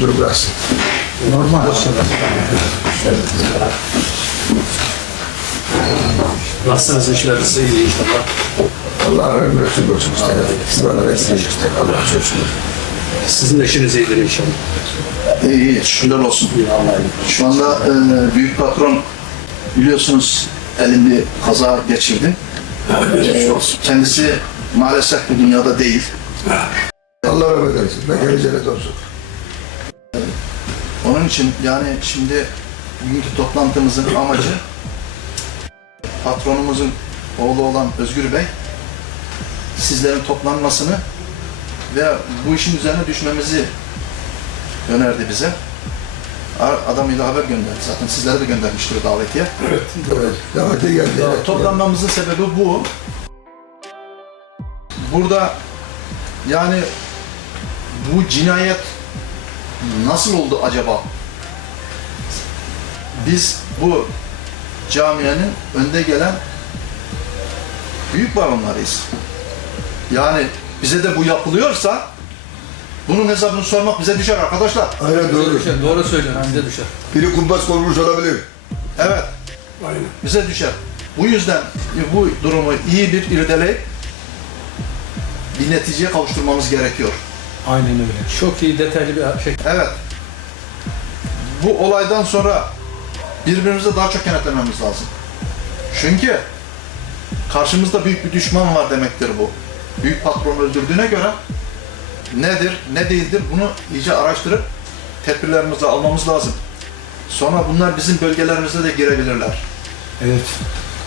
Dur biraz. Normal. Nasılsınız işleriniz iyi inşallah. Allah ömür ömür olsun işte. Buralar etsin işte. Allah şükür. Sizin de işiniz iyidir inşallah. İyi iyi şükürler olsun. Şu anda e, büyük patron biliyorsunuz elinde kaza geçirdi. E, kendisi maalesef bu dünyada değil. Allah rahmet eylesin. Mekanı cennet olsun. Onun için yani şimdi bugünkü toplantımızın amacı patronumuzun oğlu olan Özgür Bey sizlerin toplanmasını ve bu işin üzerine düşmemizi önerdi bize. Adamıyla haber gönderdi. Zaten sizlere de göndermiştir o davetiye. Evet. Davete geldi. Evet. Toplanmamızın sebebi bu. Burada yani bu cinayet nasıl oldu acaba? Biz bu camianın önde gelen büyük baronlarıyız. Yani bize de bu yapılıyorsa bunun hesabını sormak bize düşer arkadaşlar. Aynen doğru. Düşer, doğru söylüyorsun. Bize düşer. Biri kumpas kurmuş olabilir. Evet. Bize düşer. Bu yüzden bu durumu iyi bir irdeleyip bir neticeye kavuşturmamız gerekiyor. Aynen öyle. Çok iyi detaylı bir şey. Evet. Bu olaydan sonra birbirimize daha çok kenetlenmemiz lazım. Çünkü karşımızda büyük bir düşman var demektir bu. Büyük patron öldürdüğüne göre nedir, ne değildir bunu iyice araştırıp tedbirlerimizi almamız lazım. Sonra bunlar bizim bölgelerimize de girebilirler. Evet.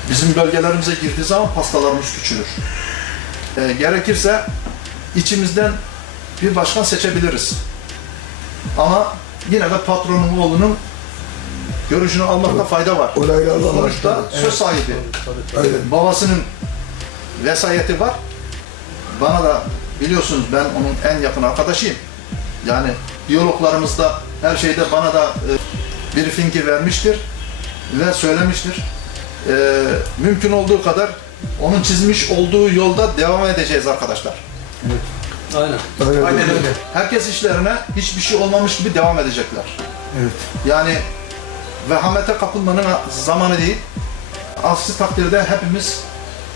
Bizim bölgelerimize girdiği zaman pastalarımız küçülür. Ee, gerekirse içimizden bir başkan seçebiliriz. Ama yine de patronun oğlunun görüşünü almakta fayda var. Olayla Allah Sonuçta başladı. söz sahibi. Aynen. Babasının vesayeti var. Bana da biliyorsunuz ben onun en yakın arkadaşıyım. Yani diyaloglarımızda her şeyde bana da e, briefingi vermiştir ve söylemiştir. E, mümkün olduğu kadar onun çizmiş olduğu yolda devam edeceğiz arkadaşlar. Aynen. Aynen, Aynen öyle. Herkes işlerine hiçbir şey olmamış gibi devam edecekler. Evet. Yani vehamete kapılmanın zamanı değil. Aksi takdirde hepimiz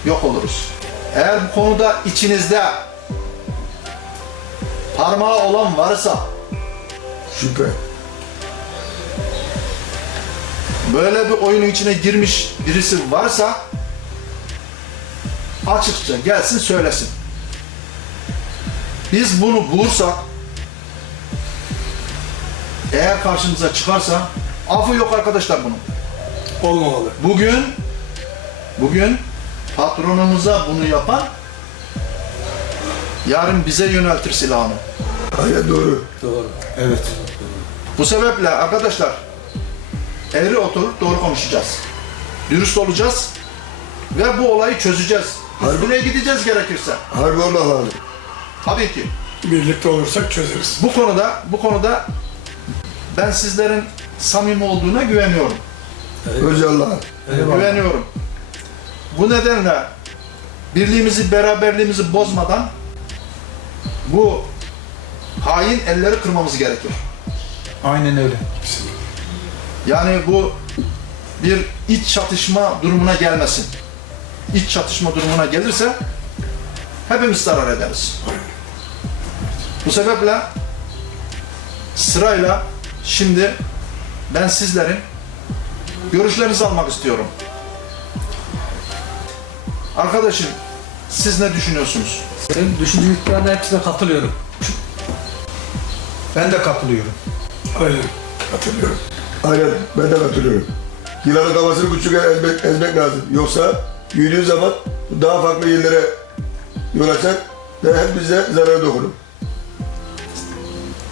yok oluruz. Eğer bu konuda içinizde parmağı olan varsa, Şüphe. böyle bir oyunun içine girmiş birisi varsa açıkça gelsin söylesin. Biz bunu bulursak eğer karşımıza çıkarsa affı yok arkadaşlar bunun. Olmamalı. Bugün bugün patronumuza bunu yapan yarın bize yöneltir silahını. Aynen doğru. Doğru. Evet. Bu sebeple arkadaşlar eğri oturup doğru konuşacağız. Dürüst olacağız ve bu olayı çözeceğiz. Üstüne gideceğiz gerekirse. Harbi Allah abi. Tabii ki. Birlikte olursak çözeriz. Bu konuda bu konuda ben sizlerin samimi olduğuna güveniyorum. Allah'a. Güveniyorum. Bu nedenle birliğimizi, beraberliğimizi bozmadan bu hain elleri kırmamız gerekir. Aynen öyle. Yani bu bir iç çatışma durumuna gelmesin. İç çatışma durumuna gelirse hepimiz zarar ederiz. Bu sebeple sırayla şimdi ben sizlerin görüşlerinizi almak istiyorum. Arkadaşım siz ne düşünüyorsunuz? Senin düşündüklerine hepsine katılıyorum. Ben de katılıyorum. Aynen. Hatırlıyorum. Aynen. Ben de katılıyorum. Yılanın kafasını küçük ezmek, ezmek lazım. Yoksa büyüdüğü zaman daha farklı yerlere yol açar ve hep bize zarar dokunur.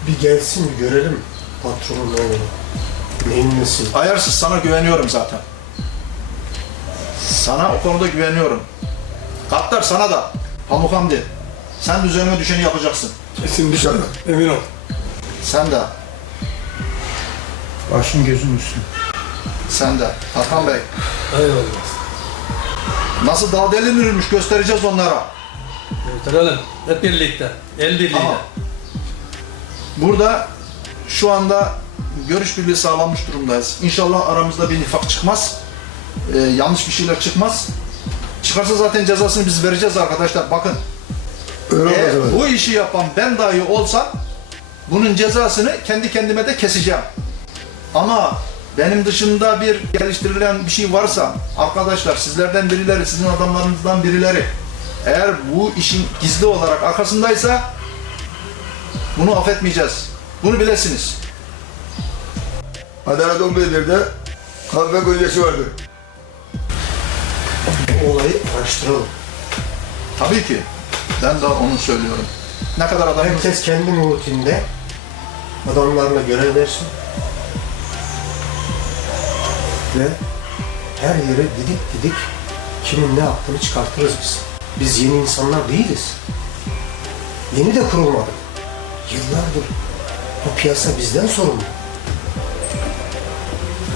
Bir gelsin bir görelim patronun oğlunu. Neyin nesi? Ayarsız sana güveniyorum zaten. Sana o konuda güveniyorum. Katlar sana da. Pamuk Hamdi. Sen üzerine düşeni yapacaksın. Kesin İnşallah. Emin ol. Sen de. Başın gözün üstüne. Sen de. Hakan Bey. Eyvallah. Nasıl dal delinirmiş göstereceğiz onlara. Götürelim. Hep birlikte. El birliğiyle. Tamam. Burada şu anda görüş birliği sağlanmış durumdayız. İnşallah aramızda bir nifak çıkmaz. Ee, yanlış bir şeyler çıkmaz. Çıkarsa zaten cezasını biz vereceğiz arkadaşlar. Bakın Öyle eğer olmaz bu işi yapan ben dahi olsam bunun cezasını kendi kendime de keseceğim. Ama benim dışında bir geliştirilen bir şey varsa arkadaşlar sizlerden birileri, sizin adamlarınızdan birileri eğer bu işin gizli olarak arkasındaysa bunu affetmeyeceğiz. Bunu bilesiniz. Adalet 11'de kahve gölgesi vardı. Bu olayı araştıralım. Tabii ki. Ben de onu söylüyorum. Ne kadar adam Herkes kendi muhitinde adamlarına görev versin. Ve her yere didik didik kimin ne yaptığını çıkartırız biz. Biz yeni insanlar değiliz. Yeni de kurulmadık. Yıllardır bu piyasa bizden sorumlu.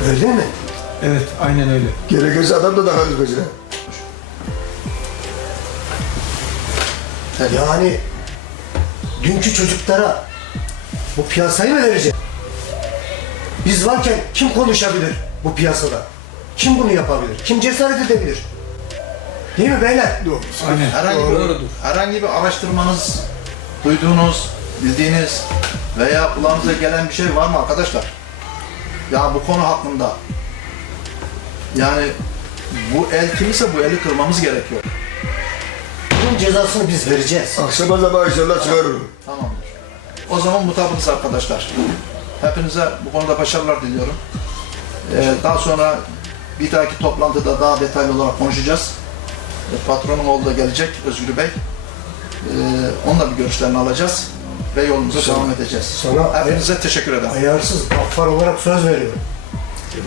Öyle mi? Evet, aynen öyle. Gerekirse adam da takarız peşine. Yani dünkü çocuklara bu piyasayı mı verecek? Biz varken kim konuşabilir bu piyasada? Kim bunu yapabilir? Kim cesaret edebilir? Değil mi beyler? Aynen. herhangi bir, herhangi bir araştırmanız, duyduğunuz, bildiğiniz veya kulağınıza gelen bir şey var mı arkadaşlar? Ya bu konu hakkında. Yani bu el kimse bu eli kırmamız gerekiyor. Bunun cezasını biz vereceğiz. Akşama zaman inşallah çıkarırım. Tamamdır. O zaman mutabınız arkadaşlar. Hepinize bu konuda başarılar diliyorum. Ee, daha sonra bir dahaki toplantıda daha detaylı olarak konuşacağız. Ee, Patronun oğlu da gelecek, Özgür Bey. Ee, onunla bir görüşlerini alacağız ve yolumuza devam edeceğiz. Sana- Hepinize teşekkür ederim. Ayarsız gaffar olarak söz veriyorum.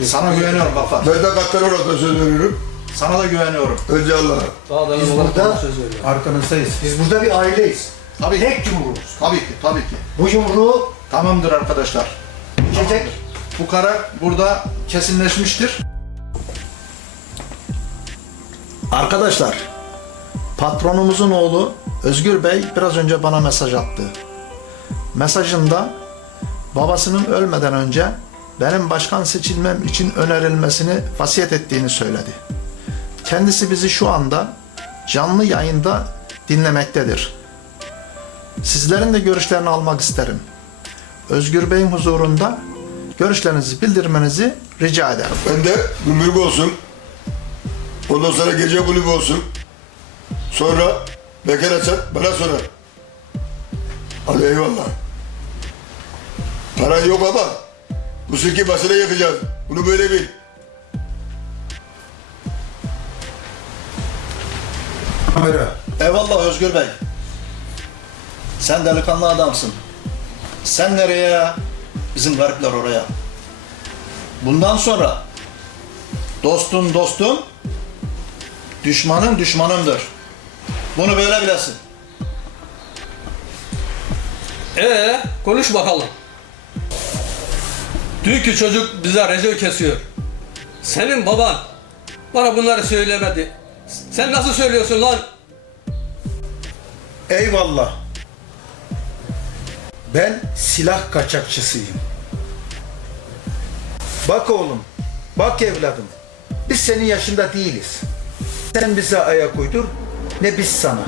Sana güveniyorum Gafar. Ben de katlar olarak da söz veriyorum. Sana da güveniyorum. Önce Allah'a. Daha da Biz burada- söz veriyorum. Arkanızdayız. Biz burada bir aileyiz. Tabii. Tek yumruğuz. Tabii ki, tabii ki. Bu yumruğu Tamamdır arkadaşlar. dikecek Bu karar burada kesinleşmiştir. Arkadaşlar, patronumuzun oğlu Özgür Bey biraz önce bana mesaj attı. Mesajında babasının ölmeden önce benim başkan seçilmem için önerilmesini vasiyet ettiğini söyledi. Kendisi bizi şu anda canlı yayında dinlemektedir. Sizlerin de görüşlerini almak isterim. Özgür Bey'in huzurunda görüşlerinizi bildirmenizi rica ederim. Ben de gümrük olsun. Ondan sonra gece kulübü olsun. Sonra bekar açan bana sorar. Hadi eyvallah. Para yok ama bu sirki başına yakacağız. Bunu böyle bil. Kamera. Eyvallah Özgür Bey. Sen delikanlı adamsın. Sen nereye? Bizim garipler oraya. Bundan sonra dostun dostum, düşmanın düşmanımdır. Bunu böyle bilesin. Ee, konuş bakalım. Dünkü çocuk bize reco kesiyor. Senin baban bana bunları söylemedi. Sen nasıl söylüyorsun lan? Eyvallah. Ben silah kaçakçısıyım. Bak oğlum, bak evladım. Biz senin yaşında değiliz. Sen bize ayak uydur, ne biz sana.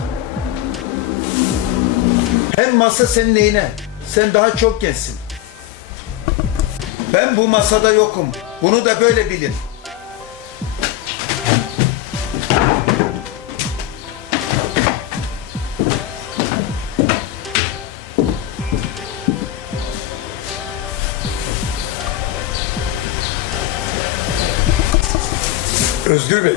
Hem masa senin neyine? Sen daha çok gençsin. Ben bu masada yokum. Bunu da böyle bilin. Özgür Bey,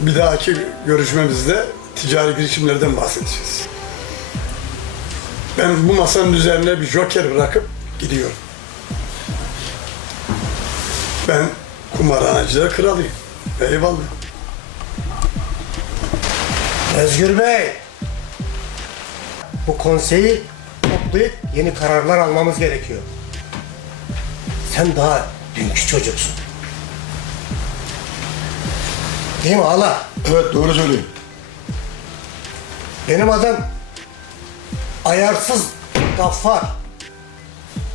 bir dahaki görüşmemizde ticari girişimlerden bahsedeceğiz. Ben bu masanın üzerine bir joker bırakıp gidiyorum. Ben kumarhanecılar kralıyım. Eyvallah. Özgür Bey. Bu konseyi toplayıp yeni kararlar almamız gerekiyor. Sen daha dünkü çocuksun. Değil mi hala? Evet doğru söylüyorsun. Benim adam ayarsız gaffar.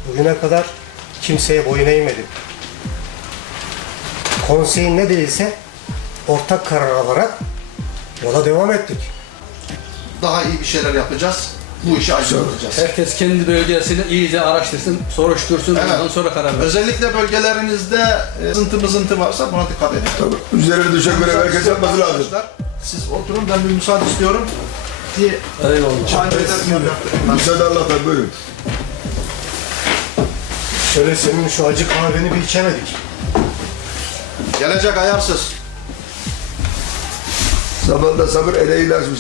Bugüne kadar kimseye boyun eğmedim. Konseyin ne değilse ortak karar alarak yola devam ettik. Daha iyi bir şeyler yapacağız. Bu işi aydınlatacağız. Herkes kendi bölgesini iyice araştırsın, soruştursun, Evet. ondan sonra karar versin. Özellikle bölgelerinizde e, zıntı mızıntı varsa buna dikkat edin. Tabii. Üzerine düşen görev herkes yapması lazım. Arkadaşlar, Siz oturun ben bir müsaade istiyorum. Bir Eyvallah. Müsaade Allah'tan buyurun. Şöyle senin şu acı kahveni bir içemedik. Gelecek ayarsız. Zamanında sabır açmış.